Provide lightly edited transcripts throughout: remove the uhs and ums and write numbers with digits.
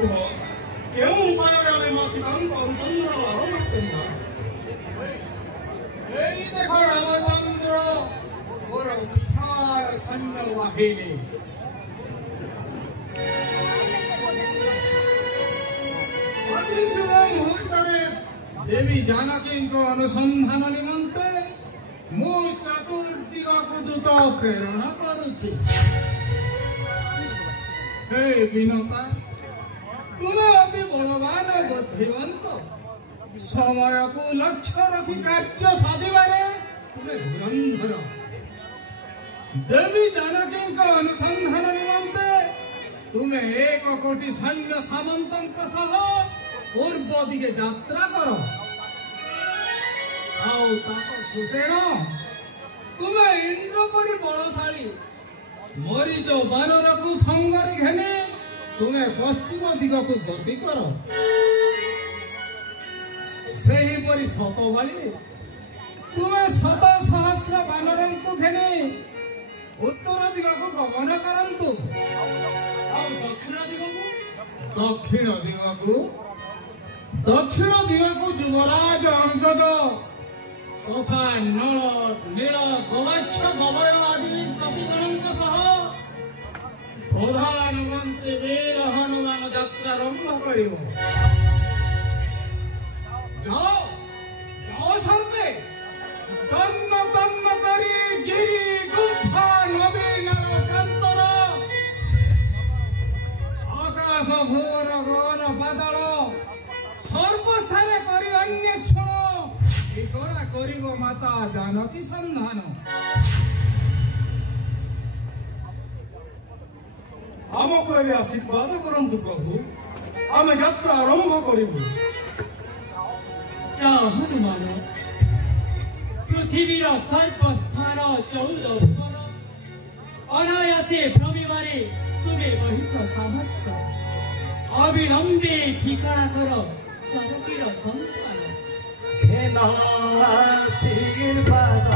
କୁହ କେଉଁ ଉପାୟରେ ଆମେ ମା ସୀତାଙ୍କ ଅନୁସନ୍ଧାନ ଆରମ୍ଭ କରିବା? এই দেখো রামচন্দ্র ওর বিশাল সৈন্য বাহিনী অতি শুভ মুহূর্তে দেবী জানকীଙ୍କ অনুসন্ধাନ ନିମନ୍ତେ ମୁଁ ଚତୁର୍ଦିଗକୁ ଦୂତ ପ୍ରେରଣ କରୁଛି। ହେ ବିନତା, ତୁମେ ଅତି ବଳବାନ ବୁଦ୍ଧିମନ୍ତ, ସମୟକୁ ଲକ୍ଷ୍ୟ ରଖି କାର୍ଯ୍ୟ ସାଧିବାରେ ତୁମେ ଧୁରନ୍ଧର। ଦେବୀ ଜାନକୀଙ୍କ ଅନୁସନ୍ଧାନ ନିମନ୍ତେ ତୁମେ 1 କୋଟି ସୈନ୍ୟ ସାମନ୍ତଙ୍କ ସହ ପୂର୍ବ ଦିଗେ ଯାତ୍ରା କର। ଆଉ ତାପରେ ସୁଷେଣ, ତୁମେ ଇନ୍ଦ୍ର ପରି ବଳଶାଳୀ ମରିଚ ବାନରକୁ ସଙ୍ଗରେ ଘେନି ତୁମେ ପଶ୍ଚିମ ଦିଗକୁ ଗତି କର। ସେହିପରି ଶତବାଳୀ ତୁମେ 100,000 ବାନରଙ୍କୁ ଘେନି ଉତ୍ତର ଦିଗକୁ ଗମନ କରନ୍ତୁ। ଆଉ ଦକ୍ଷିଣ ଦିଗକୁ ଯୁବରାଜ ଅଙ୍ଗଦ ତଥା ନଳ ନୀଳ ଗବାକ୍ଷ ଗବୟ ଆଦି କବିଗଣଙ୍କ ସହ ପ୍ରଧାନମନ୍ତ୍ରୀ ବୀର ହନୁମାନ ଯାତ୍ରା ଆରମ୍ଭ କରିବ। ଯାଅ ଯାଅ ସର୍ବେ, ତନ୍ନ ତନ୍ନ କରି ଗିରି ଗୁମ୍ଫା ନଦୀ ନାଳ ପ୍ରାନ୍ତର ଆକାଶ ଭୁବନ ଗଗନ ପାତାଳ ସର୍ବସ୍ଥାନେ କରି ଅନ୍ୱେଷଣ ଠିକଣା କରିବ ମାତା ଜାନକୀ ସନ୍ଧାନ। ଆମକୁ ଏବେ ଆଶୀର୍ବାଦ କରନ୍ତୁ ପ୍ରଭୁ, ଆମେ ଯାତ୍ରା ଆରମ୍ଭ କରିବୁ। ଯା ହନୁମାନ, ପୃଥିବୀର ସର୍ବସ୍ଥାନ 14 ଭୁବନ ଅନାୟାସେ ଭ୍ରମିବାରେ ତୁମେ ବହିଛ ସାମର୍ଥ୍ୟ। ଅବିଳମ୍ବେ ଠିକଣା କର ଜାନକୀର ସନ୍ଧାନ। ଆଶୀର୍ବାଦ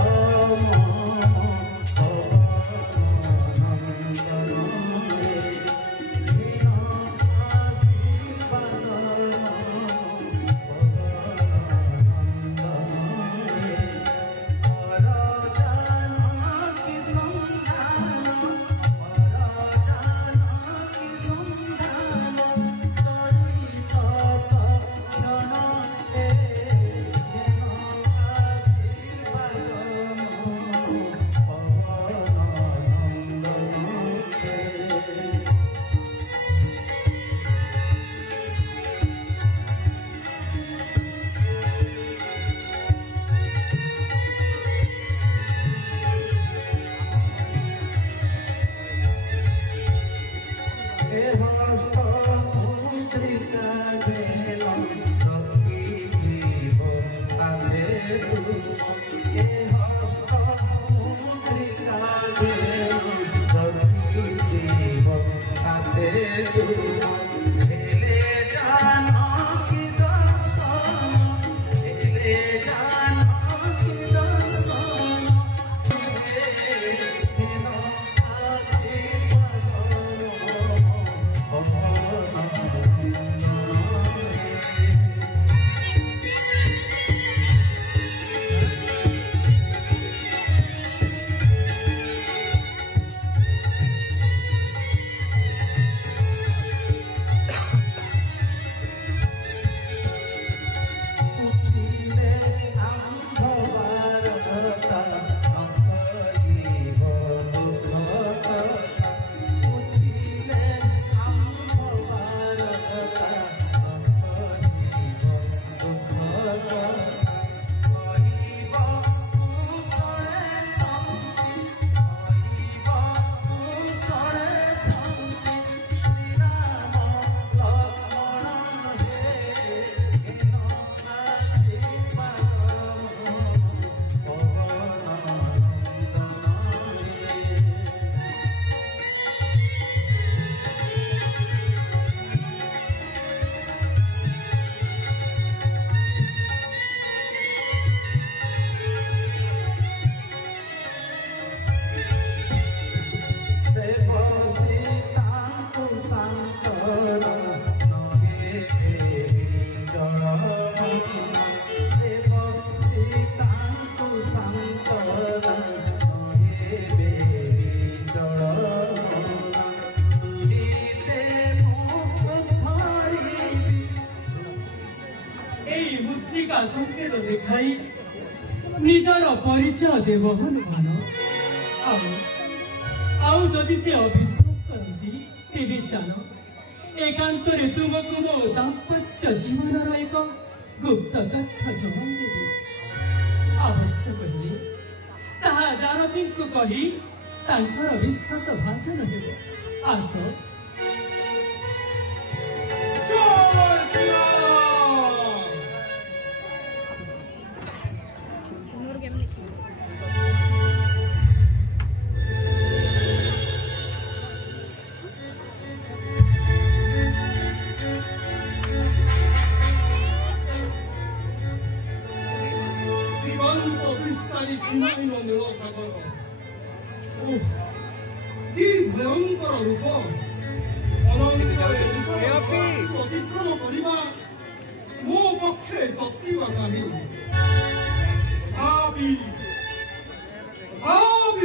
ଦେଖାଇ ନିଜର ପରିଚୟ ଦେବ ହନୁମାନ। ଆଉ ଯଦି ସେ ଅବିଶ୍ୱାସ କରନ୍ତି ତେବେ ଚାଲ ଏକାନ୍ତରେ ତୁମକୁ ମୋ ଦାମ୍ପତ୍ୟ ଜୀବନର ଏକ ଗୁପ୍ତ ତଥ୍ୟ ଜଣାଇଦେବି। ଆବଶ୍ୟକ ହେଲେ ତାହା ଜାନକୀଙ୍କୁ କହି ତାଙ୍କର ବିଶ୍ୱାସ ଭାଜନ ହେବ। ଆସ। ভয়ঙ্কর রূপ অতিক্রম করা মো পক্ষে শক্তি বা কাহি ভাবি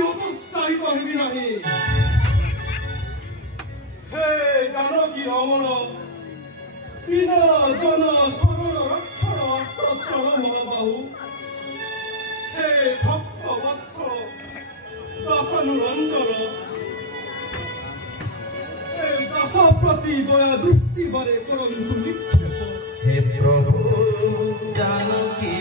হতোৎসাহিত হবি না। হে জানকী রমণ দীন জন শরণ রক্ষণ অট্টণ মহাবাহু, হে ভক্ত বৎসল দাসানুরঞ্জন, দাস প্রতি দয়া দৃষ্টি বারে করন্তু নিক্ষেপ। হে প্রভু জানকী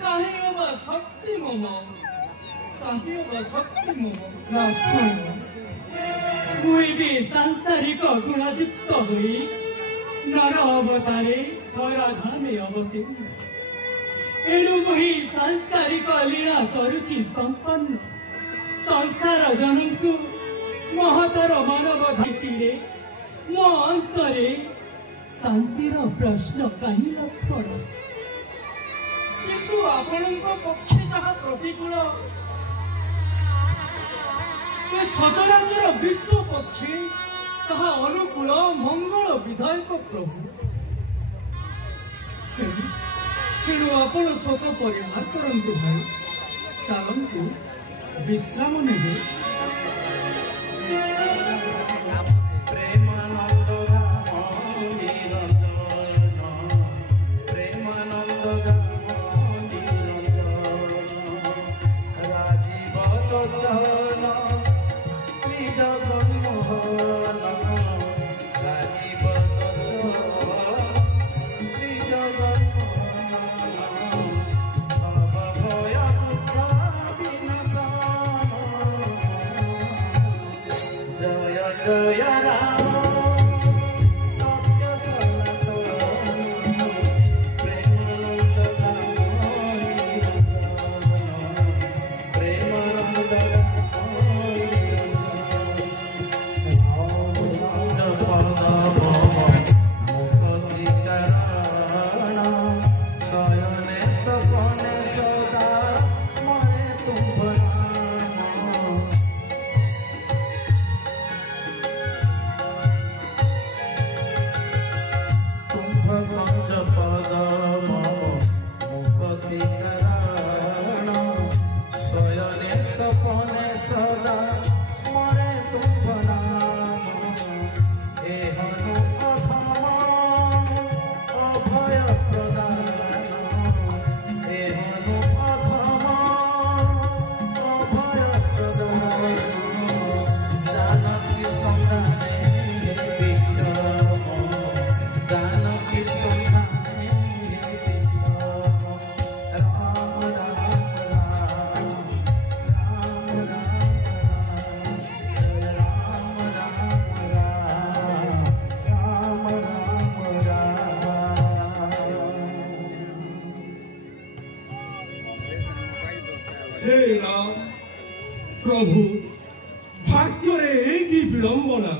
କାହିଁ ବା ଶକ୍ତି ମମ କାହିଁ ବା ଶକ୍ତି ମମ ଲକ୍ଷ୍ମଣ ମୁଇଁ ବି ସାଂସାରିକ ଗୁଣଯୁକ୍ତ ହୋଇ ନର ଅବତାରେ ଧରାଧାମେ ଅବତୀର୍ଣ୍ଣ ଏଣୁ ମୁହିଁ ସାଂସାରିକ ଲୀଳା କରୁଛି ସମ୍ପନ୍ନ ସଂସାର ଜନଙ୍କୁ ମହତର ମାନବ ଧାତିରେ ମୋ ଅନ୍ତରେ ଶାନ୍ତିର ପ୍ରଶ୍ନ କାହିଁ ଲକ୍ଷ୍ମଣ କିନ୍ତୁ ଆପଣଙ୍କ ପକ୍ଷେ ଯାହା ପ୍ରତିକୂଳ ଏ ସଚରାଚର ବିଶ୍ୱ ପକ୍ଷେ ତାହା ଅନୁକୂଳ ମଙ୍ଗଳ ବିଧାୟକ ପ୍ରଭୁ ତେଣୁ ଆପଣ ଶୋକ ପରିହାର କରନ୍ତୁ ଭାଇ ଚାଲନ୍ତୁ ବିଶ୍ରାମ ନେବେ ପ୍ରେମାନନ୍ଦ ଧାମ ନିରଞ୍ଜନ ପ୍ରେମାନନ୍ଦ ଧାମ ନିରଞ୍ଜନ ରାଜୀବ ଲୋଚନ ତ୍ରିଜଗନ୍ମୋହନ ରାଜୀବ ଲୋଚନ ତ୍ରିଜଗନ୍ମୋହନ ଭବଭୟ ଦୁଃଖ ବିନାଶନ ଜୟ ଜୟ ରାମ ସତ୍ୟ ସନାତନ ପ୍ରେମାନନ୍ଦ ଧାମ ନିରଞ୍ଜନ ପ୍ରେମାନନ୍ଦ ଧାମ ନିରଞ୍ଜନ ପଦ ମୁଖ ତ୍ରିକରଣ ଶୟନେ ସପନେ ସଦା ସ୍ମରେ ତୁମ୍ଭ ନାମ ତୁମ୍ଭ ପଦ ମୁଖ ତ୍ରିକରଣ ଶୟନେ ସପନେ ସଦା ସ୍ମରେ ତୁମ୍ଭ ନାମ ଏହନୁ ଅଧମ ଅଭୟ ପ୍ରଦାନ ଏହନୁ ଅଧମ ଅଭୟ ପ୍ରଦାନ ଜାନକୀ ସନ୍ଧାନେ ବିକ୍ରମ ଜାନକୀ ସନ୍ଧାନେ ବିକ୍ରମ ରାମ ରାମ ରାମ ରାମ ରାମ ଜୟ ରାମ ରାମ ରାମ ରାମ हे राम प्रभु भाग्ୟରେ এই কি বিড়ম্বনা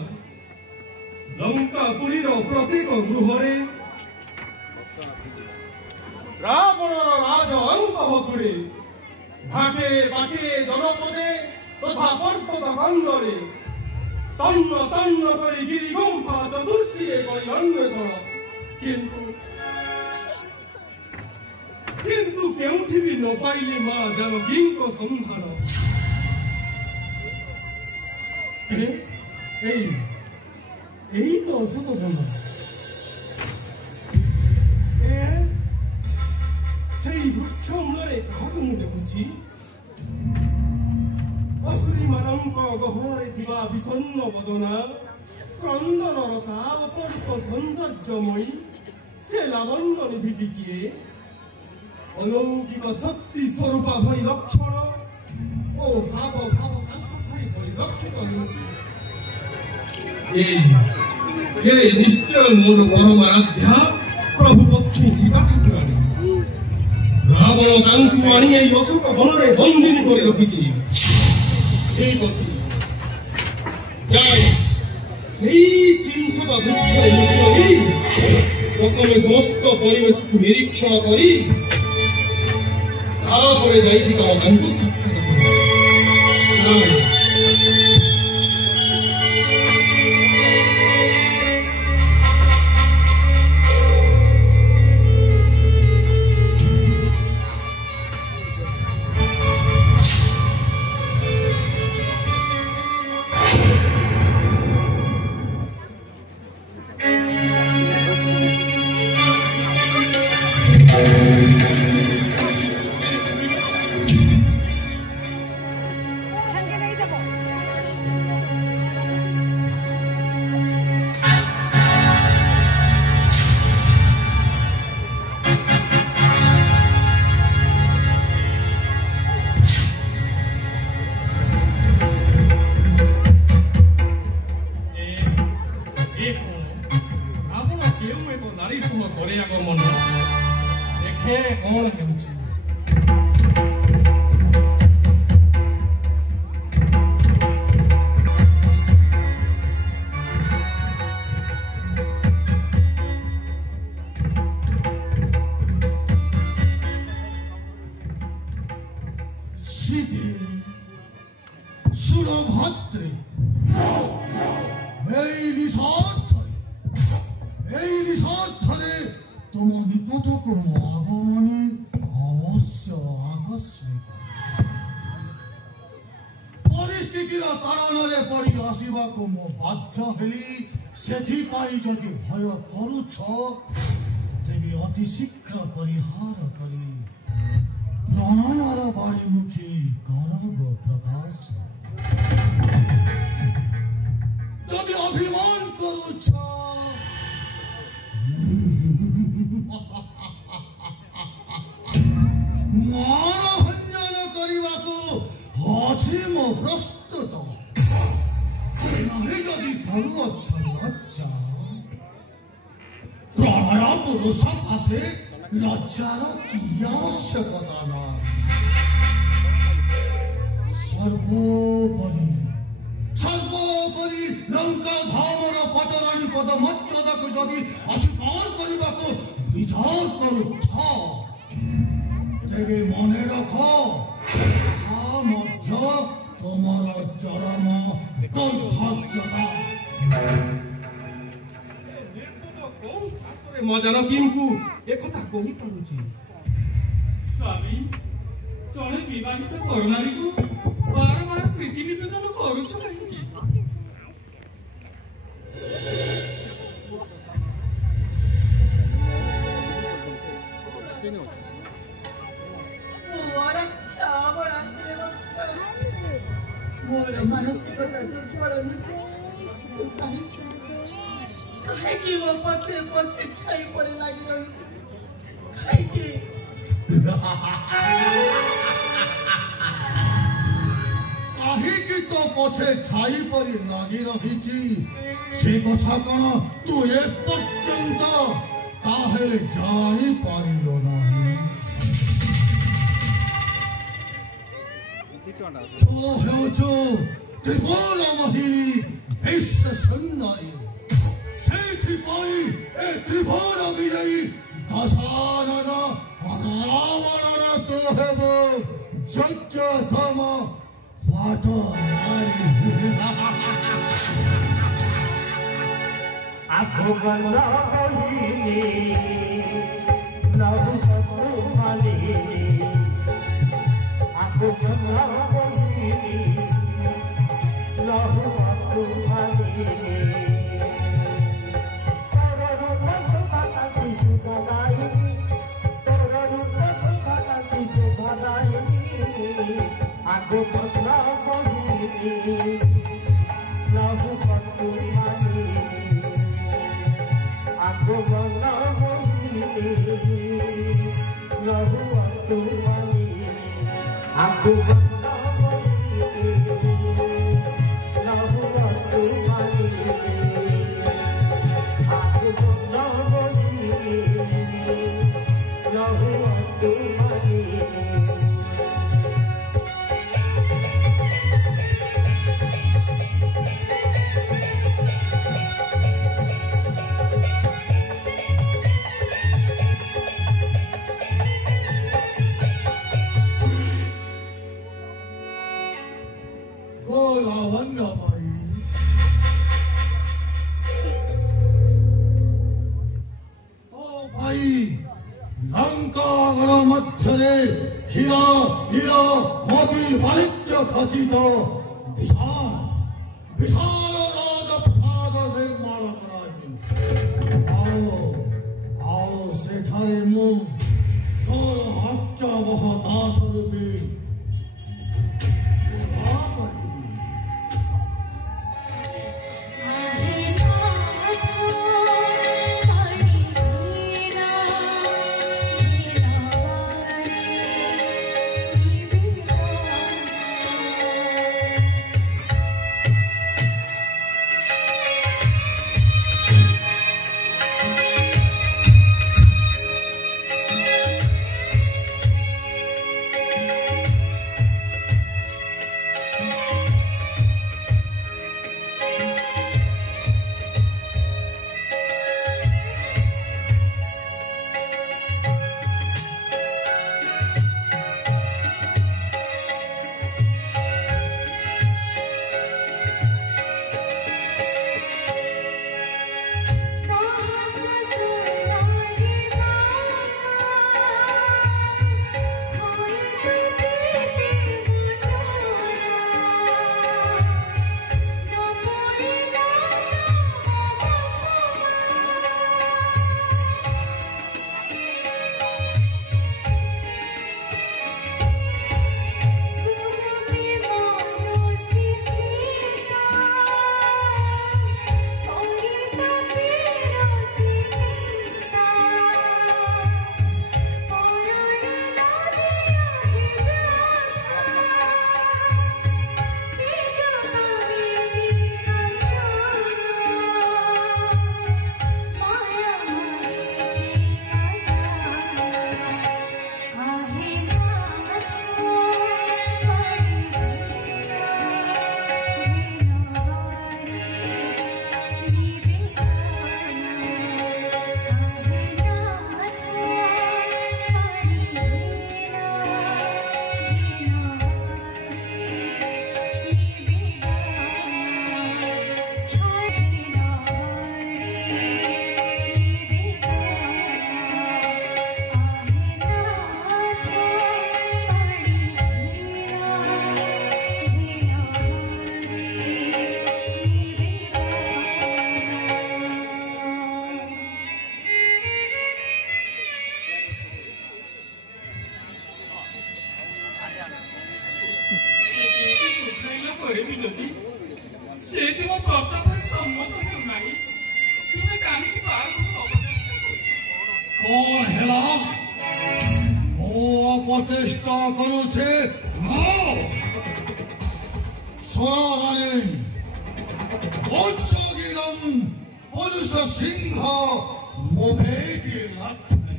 লঙ্কাপুরীর প্রত্যেক গৃহরে রাবণর রাজ অন্তঃপুরে ঘাটে বাটে জনপদে তথা পর্বত কান্দরে তন্ন তন্ন করে গিরি গুম্ফা চতুর্দিকে করি অন্বেষণ কিন্তু কিন্তু কেউঠি বি নপাইলে মা জানকীঙ্ক সন্ধান এই তো অশোক বন সেই বৃক্ষ মূଳରେ କାହାକୁ ମୁଁ ଦେଖୁଛି ଅସୁରୀ ମାନଙ୍କ ଗହଳରେ ଥିବା ବିଷଣ୍ଣ ବଦନା କ୍ରନ୍ଦନରତା ଅପରୂପ ସୌନ୍ଦର୍ଯ୍ୟମୟୀ ସେ ଲାବଣ୍ୟ ନିଧି ଟିକିଏ অলৌকিক শক্তি স্বরূপা ভরি লক্ষণ ও ভাব ভাব কান্তি পরিলক্ষিত ହେଉଛି এই নিশ্চয় ମୋର ପରମାରାଧ୍ୟା ପ୍ରଭୁ ପତ୍ନୀ ସୀତା ଠାକୁରାଣୀ ରାବଣ ତାଙ୍କୁ ଆଣି ଏହି ଅଶୋକ ବନରେ ବନ୍ଦିନୀ କରି ରଖିଛି ଠିକ ଅଛି ଯାଇ ସେଇ ସିଂସଭା ବୃକ୍ଷରେ ଲୁଚି ରହି ପ୍ରଥମେ ସମସ୍ତ ପରିବେଶକୁ ନିରୀକ୍ଷଣ କରି ତାପରେ ଯାଇଛି ତମ ତାଙ୍କୁ ସାକ୍ଷାତ କରିବ ଏ କଣ ଆପଣ କେଉଁ ଏକ ନାରୀ ସହ କରେ ଆଗମନ ଦେଖେ କଣ ହେଉଛି। ସେଥିପାଇଁ ଯଦି ଭୟ କରୁଛ ତେବେ ଅତି ଶୀଘ୍ର ପରିହାର କରି ପ୍ରଣୟର ବାଣୀମୁଖୀ କରବ ପ୍ରକାଶ। ଯଦି ଅଭିମାନ କରୁଛ ମାନଭଞ୍ଜନ କରିବାକୁ ଅଛି ମୋ ପ୍ରସ୍ତୁତ। नहीं जदि करुअछ लज्जा प्रणय पुरुष पासे लज्जार की आवश्यकता ना। सर्वोपरि लंका धामर पटराणी पद मर्यादा को जदि अस्वीकार करने को विचार करुछ तेरे मने रख तुम्हारा चरम दुर्भाग्यता। मजान किंकु एक कथा कहि पारुची स्वामी जड़े विवाहित करनारी को बार बार प्रीति निवेदन करुछ कहीं मोर मानसिकता कहीं मो पछे पछे छाई पड़े लगी रही कहीं तो पछे छाई परी लगी रही से कथा कौन तू ए पर्यंत ताहे जानी पारिलो नहीं। तो हेउछु त्रिभुवन मोहिनी विश्व सुंदरी सेथिपाई ए त्रिभुवन विजयी दशानन रावणर तो हेबो योग्यतम पाटनारी। आगमन मोहिनी नभु मालिनी आगमन मोहिनी नभु मालिनी तोर रूप सुखदायिनी तोर रूप सुखदायिनी आगमन मोहिनी नभु मालिनी आगमन मोहिनी नभु मालिनी आगमन मोहिनी नभु मालिनी आगमन मोहिनी नभु मालिनी। हीरा हीरा मोती माणिक्य खचित विशाल विशाल राजप्रसाद निर्माण कराई। आओ आओ सेठारे मु तोर हत्या बह दास रूपी कौन हेला मो अपचेष्टा करुछे नाओ सोरारानी उच्चगिरम पुरुष सिंह मोभेगी लक्ष्मी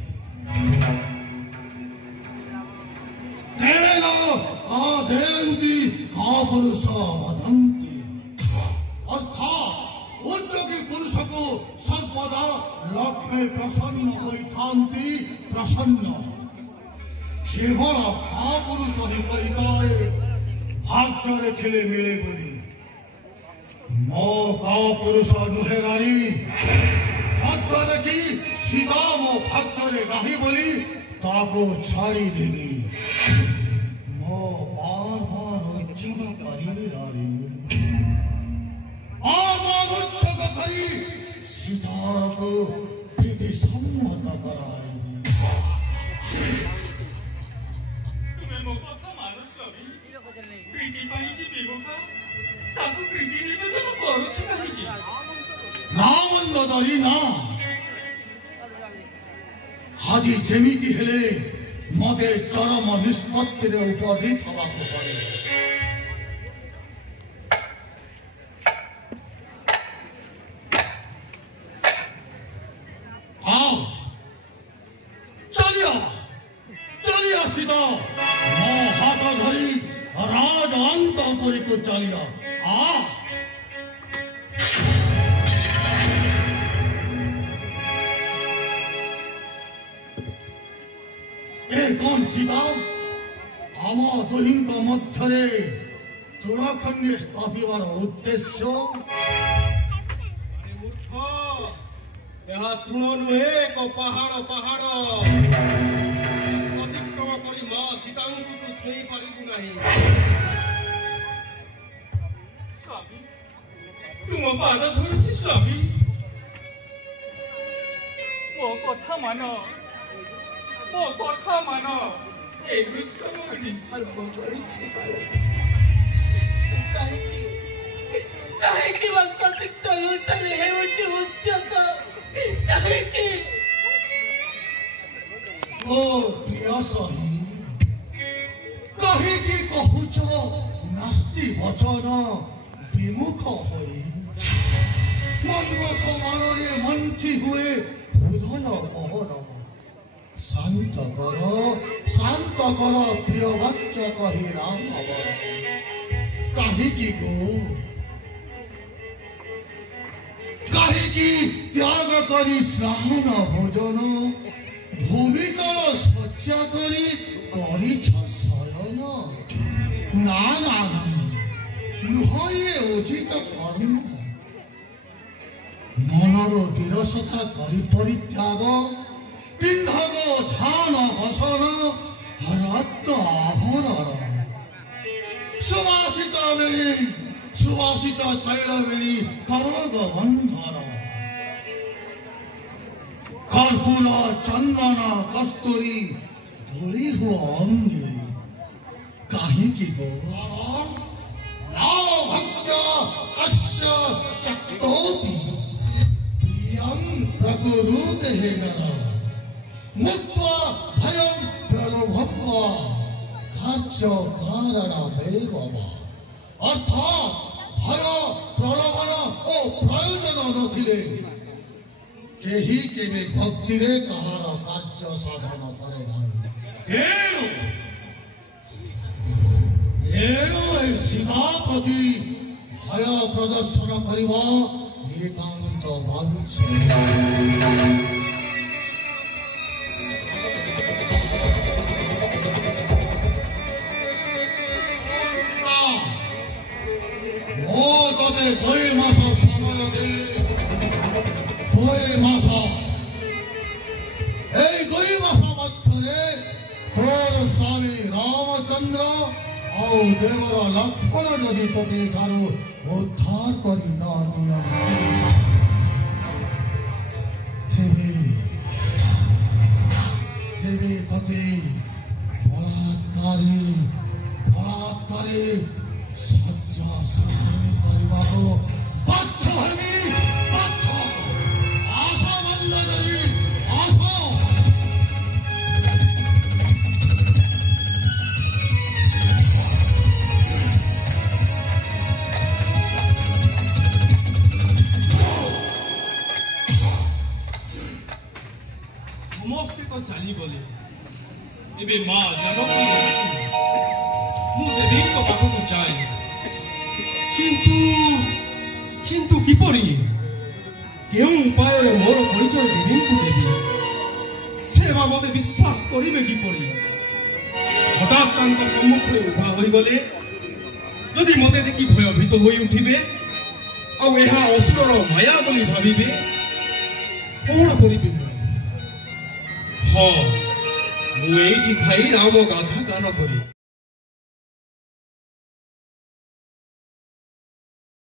तेवेला आदेंदी कापुरुष वदंती अर्थात उच्चगी पुरुष को सर्वदा लक्ष्मी प्रसन्न होइथांती प्रसन्न केवल कापुरुष ही कहिताए भाग्य थिले मिले बोली मो कापुरुष नुहे रानी भाग्य की सीधा मो भाग्य नाही बोली ताको छाड़ी देनी मो बार बार उच्चग करी रानी बार उच्चग करी सीधा को प्रीति सम्मत कराए तुम्हें मो कथा मानो स्वामी प्रीति पाई से बेगोखा ताको प्रीति ने तो तुम करो छी काहे नामन दरी ना हाजी जेमिति हेले मते चरम निष्पत्ति रे उपनीत हवाको पड़े चलिया सीधा मो हाथ धरी राज अंतपुरी को चलिया कौन सीता आम दुहिंक मध्य चूड़ाखंडे स्थापिबार उद्देश्य तृण नुहे एक पहाड़ पहाड़ अतिक्रम करी मां सीता को छुई पारिबु नाही स्वामी तुम पाद धरुछि स्वामी मो कथा मानो मो कथा मानो ए दुष्कर्म निफल करिछि काहे की वक्त सिक्त लुटरे हेउछि उच्चत काहे की ओ प्रिय सही काहे की कहूछ नास्ति वचन विमुख होई मन कथ मानरे मंथी हुए हृदय पहर शांत कर प्रिय वाक्य कही राम अवर काहे की गो काहे की त्याग करी श्रावण भोजन भूमिका शଯ୍ୟା करी करिछ शयन ना ना नुहे उचित कर्म मनर विरसता करी परित्याग पिंधग झान बसन रत्न आभरण सुवासित बेली सुवासित तैल बेली करग बंधन कर्पूर चंदन कस्तूरी धूली हो अंगे काहे की गो भक्त कस्य चक्तोपि प्रियं प्रकुरुते नर मुक्त्वा भयं प्रलोभत्वा कार्य कारणमेव अर्थात भय प्रलोभन ओ प्रयोजन नथिले केही केबे भक्ति रे कहार कार्य साधन करे नाही एणु सीतापति भय प्रदर्शन करिबा एकांत वांछे दुई मास समय दुई मास मध्य तोर स्वामी रामचंद्र और देवर लक्ष्मण जदि तोते ठारू उद्धार करी न तेरे तोते बलात्कारी सज्जा संधि परिवारो बाध्य हेमी बाध्य आशा बंद करी आशा ସମସ୍ତେ ତ ଚାଲିଗଲେ ଏବେ ମା ଜାନକୀ ମୁଁ ଦେବୀଙ୍କ ପାଖକୁ ଯାଏ କିନ୍ତୁ କିପରି କେଉଁ ଉପାୟରେ ମୋର ପରିଚୟ ଦେବୀଙ୍କୁ ଦେବି ସେ ବା ମୋତେ ବିଶ୍ୱାସ କରିବେ କିପରି ହଠାତ୍ ତାଙ୍କ ସମ୍ମୁଖରେ ଉଭା ହୋଇଗଲେ ଯଦି ମୋତେ ଦେଖି ଭୟଭୀତ ହୋଇ ଉଠିବେ ଆଉ ଏହା ଅସୁରର ମାୟା ବୋଲି ଭାବିବେ କଣ କରିବି ହଁ ମୁଁ ଏଇଠି ଥାଇ ରାମ ଗାଥା ଗାନ କରି